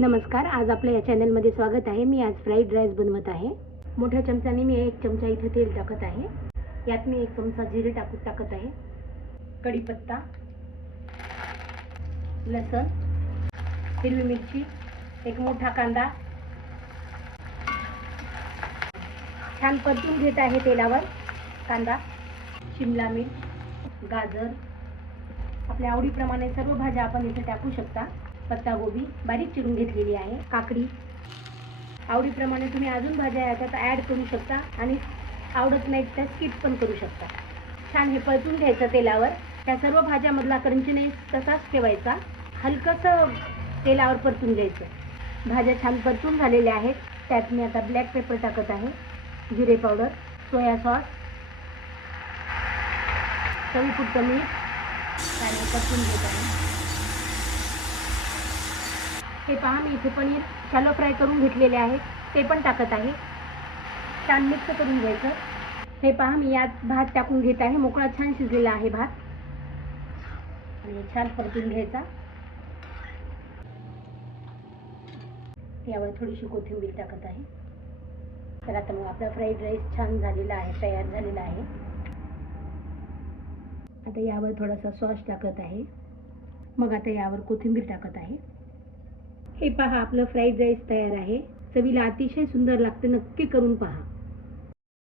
नमस्कार, आज आपल्या या चॅनलमध्ये स्वागत आहे. मी आज फ्राईड राईस बनवत आहे. मोठ्या चमच्याने मी 1 चमचा इथे तेल टाकत आहे. यात मी 1 चमचा जिरे टाकत आहे. कढीपत्ता, लसूण, हिरवी मिरची, 1 मोठा कांदा छान परतून घेत आहे तेलावर. कांदा, शिमला मिर्च, गाजर, आपल्या आवडीप्रमाणे सर्व भाज्या आपण इथे टाकू शकता. पत्तागोबी बारीक चिरून घेतलेली आहे. काकडी, आवडीप्रमाणे तुम्ही अजून भाज्या याच्यात ॲड करू शकता आणि आवडत नाही तर स्किप पण करू शकता. छान हे परतून घ्यायचं तेलावर. त्या सर्व भाज्यामधला क्रंचीनेस तसाच ठेवायचा. हलकंसं तेलावर परतून घ्यायचं. भाज्या छान परतून झालेल्या आहेत. त्यात मी आता ब्लॅक पेपर टाकत आहे, जिरे पावडर, सोया सॉस, चवीपुरतं मीठ आणि परतून घेत आहे. हे पहा, मी इथे पनीर शॅलो फ्राय करून घेतलेले आहे, ते पण टाकत आहे. छान मिक्स करून घ्यायचं. हे पहा, मी यात भात टाकून घेत आहे. मोकळा छान शिजलेला आहे भात आणि छान परतून घ्यायचा. यावर थोडीशी कोथिंबीर टाकत आहे. तर आता मग आपला फ्राईड राईस छान झालेला आहे, तयार झालेला आहे. आता यावर थोडासा सॉस टाकत आहे. मग आता यावर कोथिंबीर टाकत आहे. हे पहा, आपलं फ्राईड राईस तयार आहे. चवीला अतिशय सुंदर लागते. नक्की करून पहा.